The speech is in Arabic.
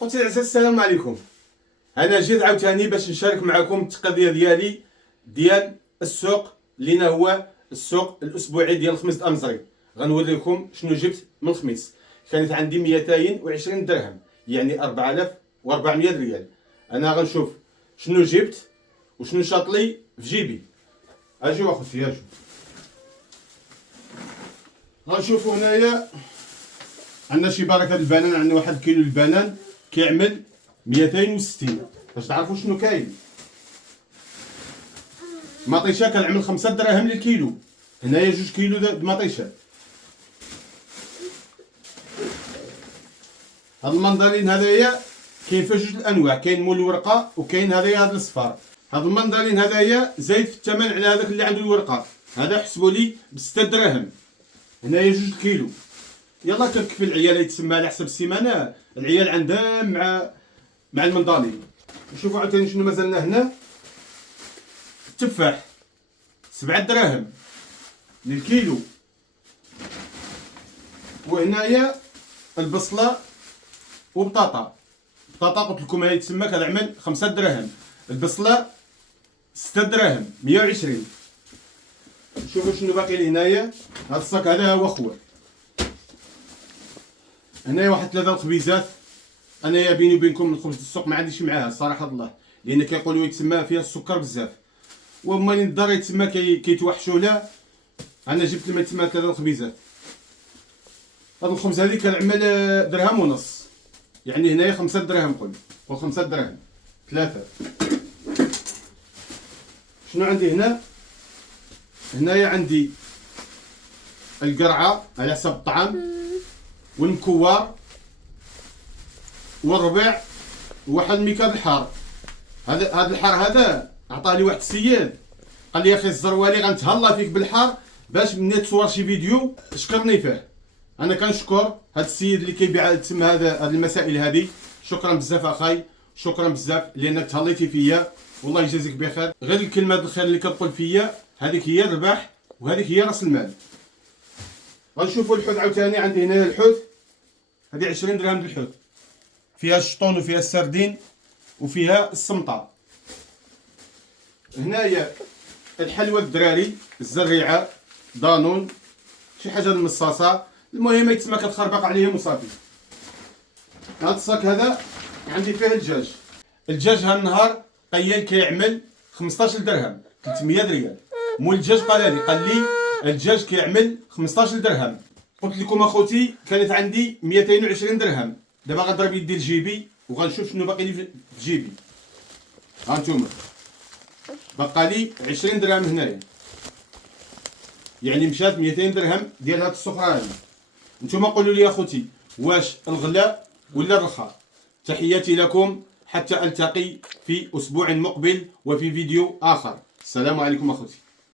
خوتي العزاز السلام عليكم. انا جيت عاوتاني باش نشارك معكم التقضيه ديالي ديال السوق اللي هو السوق الاسبوعي ديال الخميس الامزري. غنوريكم شنو جبت من الخميس. كانت عندي 220 درهم يعني 4400 ريال. انا غنشوف شنو جبت وشنو شاط لي في جيبي. اجيو اخوتي اجيو. غنشوفوا هنايا عندنا شي بركه البنان. عندنا 1 كيلو البنان كيعمل 260. باش تعرفوا شنو كاين، مطيشه كنعمل 5 دراهم للكيلو. هنايا 2 كيلو د مطيشه. هاد المندرين هذايا كاين فيه 2 الانواع، كاين مول الورقه وكاين هذايا هاد الصفار. هاد المندرين هذايا زايد في الثمن على هذاك اللي عنده الورقه. هذا حسبوا لي ب 6 دراهم. هنايا 2 كيلو. يلا كنكفي العيال يتسمى على حسب السيمانه. العيال عندهم مع المندالين. نشوفوا عاوتاني شنو مازالنا هنا. التفاح 7 دراهم للكيلو. وهنايا البصله وبطاطا. بطاطا قلت لكم هي تسمى كتعمل 5 دراهم. البصله 6 دراهم 120. نشوفوا شنو باقي لي هنايا. هذا الصاك هذا هو خوه. هنايا واحد 3 الخبيزات. انايا بيني وبينكم الخبز السوق ما عنديش معاها صراحه الله، لان كيقولوا يتسمى فيها السكر بزاف، وهما اللي الدار يتسمى كيتوحشوا له. انا جبت لما يتسمى 3 الخبيزات. هذا الخبز هذه كنعمل 1.5 درهم، يعني هنايا 5 دراهم. قول 5 دراهم 3. شنو عندي هنا؟ هنايا عندي القرعه على حسب الطعام، والمكوار، والربع، وواحد الميكاب الحار. هذا الحار هذا عطاه لي واحد السيد قال لي يا اخي الزروالي غنتهلا فيك بالحار باش ملي تصور شي فيديو شكرني فيه. انا كنشكر هذا السيد اللي كيبيع تسمى هذه المسائل هذه. شكرا بزاف اخاي، شكرا بزاف لانك تهليتي فيا، والله يجازيك بخير. غير الكلمه الخير اللي كتقول فيا هذيك هي الربح، وهذيك هي راس المال. غنشوفوا الحوت عاوتاني. عندي هنا الحوت هذه 20 درهم د الحوت، فيها الشطون وفيها السردين وفيها السمطه. هنايا الحلوى الدراري، الزريعه، دانون، شي حاجه المصاصه. المهم يتسمى كتخربق عليهم وصافي. هاد الصاك هذا عندي فيه الدجاج هالنهار قيل كيعمل 15 درهم 300 ريال. مول الدجاج قال لي الدجاج كيعمل 15 درهم. قلت لكم اخوتي كانت عندي 220 درهم. دابا غنضرب يدي لجيبي وغنشوف شنو باقي لي في جيبي. ها انتم بقى لي 20 درهم هنايا، يعني مشات 200 درهم ديال هاد السفره هذه. نتوما قولوا لي اخوتي واش الغلاء ولا الرخاء؟ تحياتي لكم حتى التقي في اسبوع مقبل وفي فيديو اخر. السلام عليكم اخوتي.